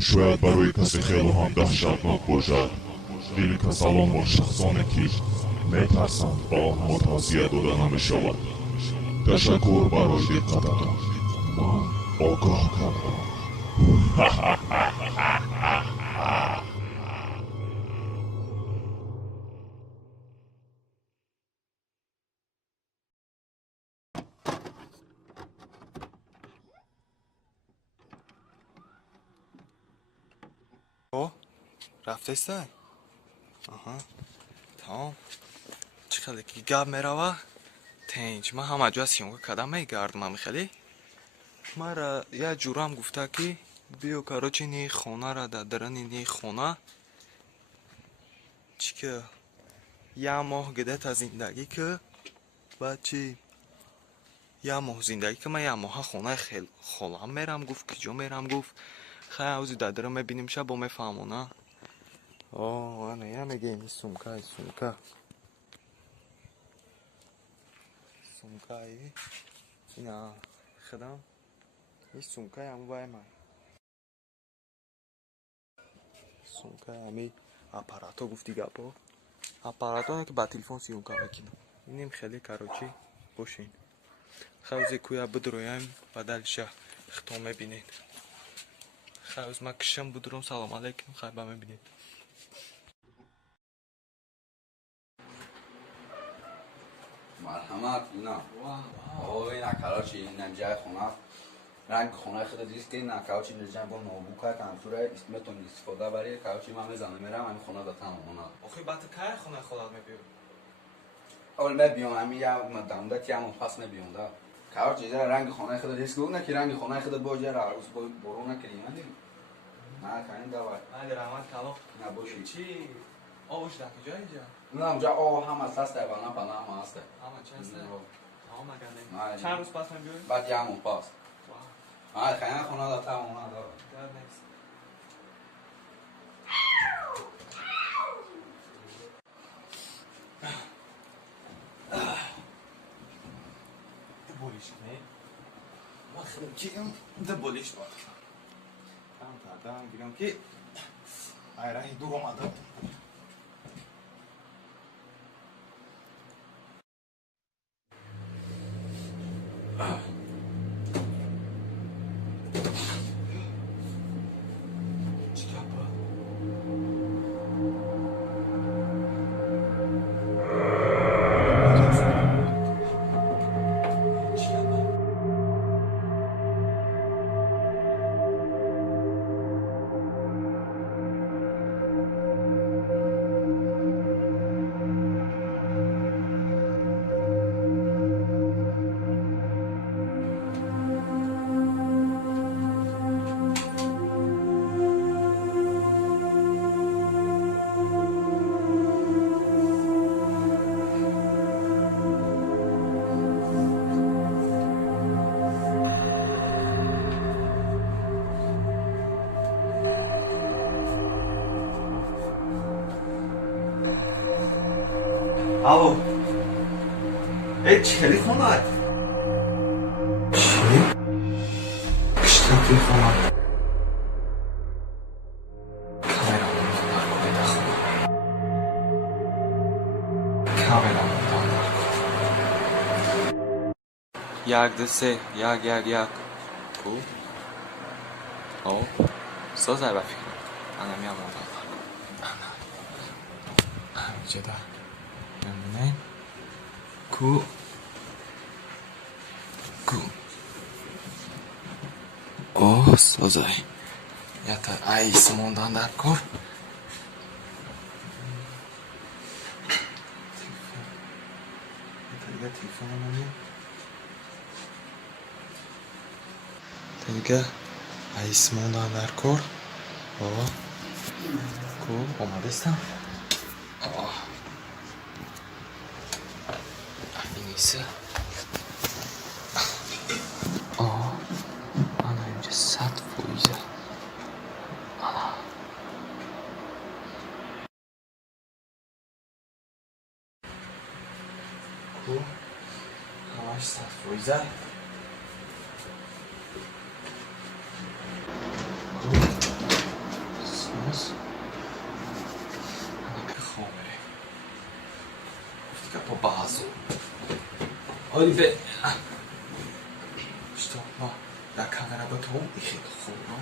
شاید برای کسی خیلی هم دهشتناک باشد، ولی کسالان با شخصانی که میترسند با آنها توصیه داده نمیشود. تشکر برای دقتتان. من آگاه کردم. او رفته سای آها تمام چقدر که گاب میروه تنج من همه جا سیونگا کدام میگردم خیلی مرا یه جورم گفته که بیو کاروچی نی خونه را در درنی نی خونه چی که یه ماه گده تا زندگی که بعد چی یه ماه زندگی که من یه ماه خونه خیلی خولم میرم گفت کجا میرم گفت خیلی اوزی در درم میبینیم شب با میفهمونه اوه انا یه میگه این سومکای سومکای اینا خدام این سومکای همو بای من سومکای همی اپاراتو گفتی گپو اپاراتو که با تلفن سیونکا بکنم اینیم خیلی کاروچی باشین خوزی کویا بدرویم بدلشه ختم میبینید خوز ما کشم بدروم سلام علیکم خیلی با میبینید مرحمت اینا اوه اینا کاراشی این نمیجای خونه رنگ خونه خود دیست که اینا کاراشی نجام با نوبوکا کنفوره اسمتون استفاده برای کاراشی من میزنم میرم همین خونه دا تمام اونا آخه بعد که خونه خودت میبینی اول میبینم همین یا مدامده که همون پس میبینم دا کاراشی رنگ خونه خود دیست که که رنگ خونه خود باجه را روز برو نکردیم نه خیلی داور نه درآمد کلو نباشی چی آوش در کجا اینجا نه اونجا هم از هست دیوانه پناه هم هسته همه چه هسته تمام نه. نگرده چند روز پس میبینی بعد یه همون پاس خیلی خونه دا تمام اونا دا درد نیست بولیش کنی ما خیلی چیم ده بولیش باید کم کردم گیرم که ایرانی دور آمده الو چی تلفنات چی؟ کشتم تلفنات کامرامون دار کنی دخواه کامرامون دار کنی یک دو سه یک کو او سازه بفکرم انا میم اون دار انا همینجا دار نمونه کو او سازه یا تا ایس موندان در کن دیگه تلفن منی دیگه ایس موندان در کن او کو اومده استم اینیسه ana اینجا 100 فویزه ana کو همش 100 فویزه کو Fica pro bazo. Olha, velho. Что? Da câmera botou e ficou, não?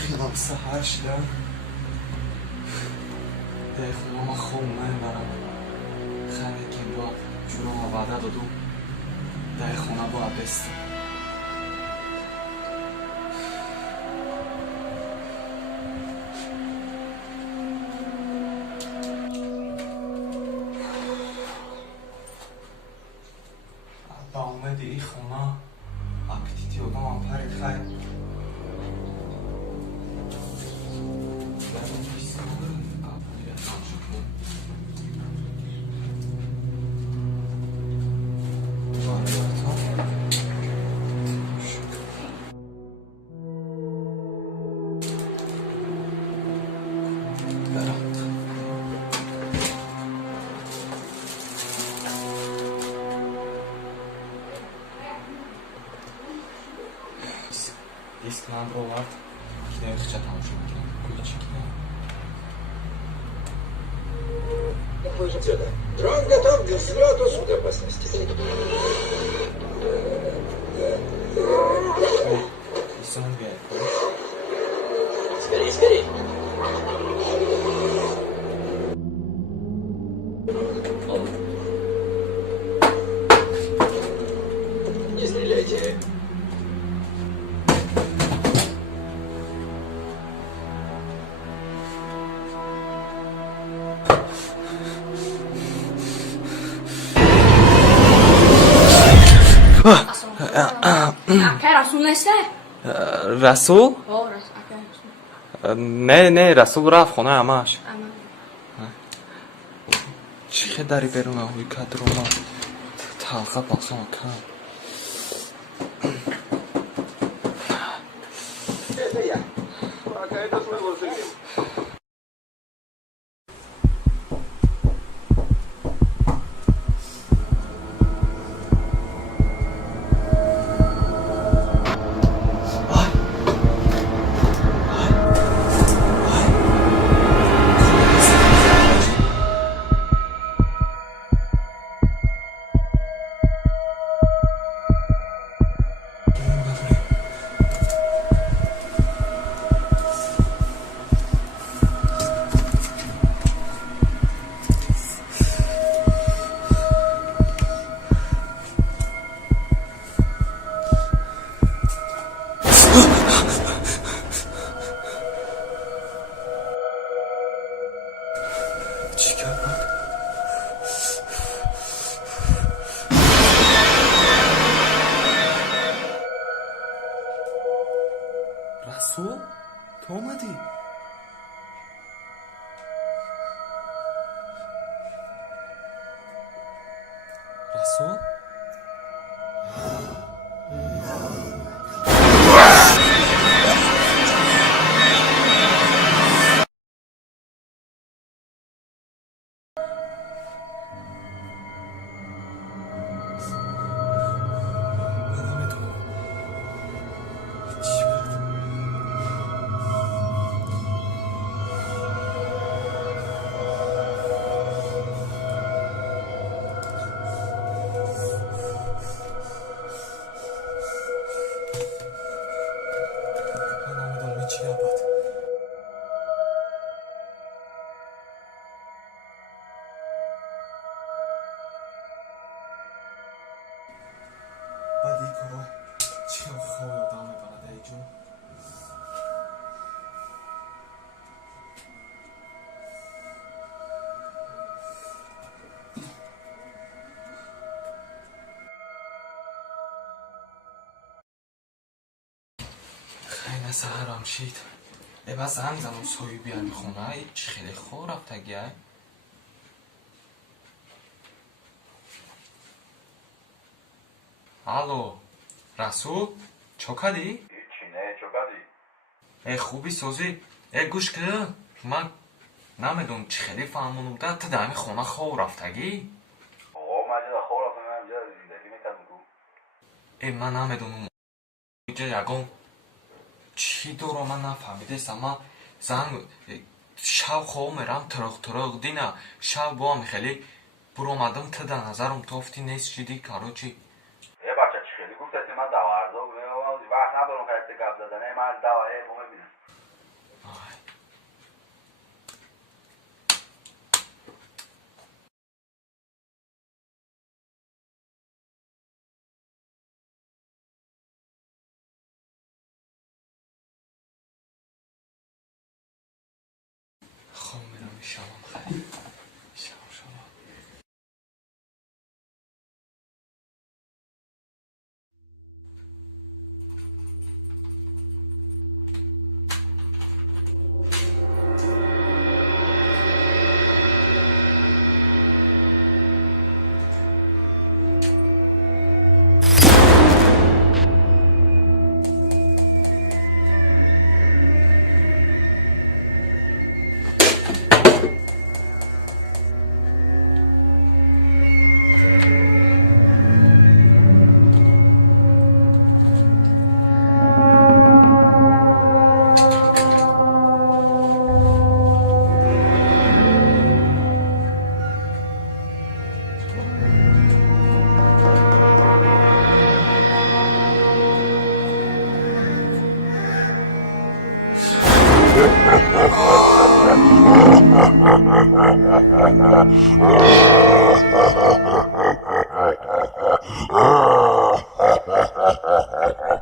خیلی سهر شدم ده خونه خوب برم خیلی که با جورم آباده دادو ده خونه با بستم با اومد ای خونه اپتیتی آدم هم پرید خیلی دیسک من رو آورد که دقیقه چه تماشا میکنم کوچیکیه Дрон готов к взлету с безопасности. Скорей, скорей. Не стреляйте. Akar Rasul neyse? رسول؟ Rasul. نه رسول رفت خونه همش Ama. چی داری برون آهوی کدروما تلقه باقسان کن Это я. Пока это смогло сыграть. رسول تو اومدی؟ رسول؟ بدیکو چه خواب آدم برده ای جون خیلی سهرم شید بس زنگ زنم سوی بیان خونه هیچ خیلی خوب رفته گیه الو رسول چوکادی؟ هیچی نه چوکادی خوبی سوزی گوش که من نمیدونم چی خیلی فهمونم ده تا دمی خونه خوب رفتگی؟ آقا مجید خوب رفتم من اینجا زندگی میکردم کو من نمیدونم اینجا یکم چی دورو من نفهمیدستم من زنگ شب خوب میرم ترق دینا شب با هم خیلی برو آمدم تا در نظرم توفتی نیست چی دی کارو چی یه بچه چی خیلی گفت اتی من دوارزا وقت ندارم که گپ زدنه من از دواره بومه بینم خوب میرم شبم خیلی شبم Ha ha ha ha ha ha.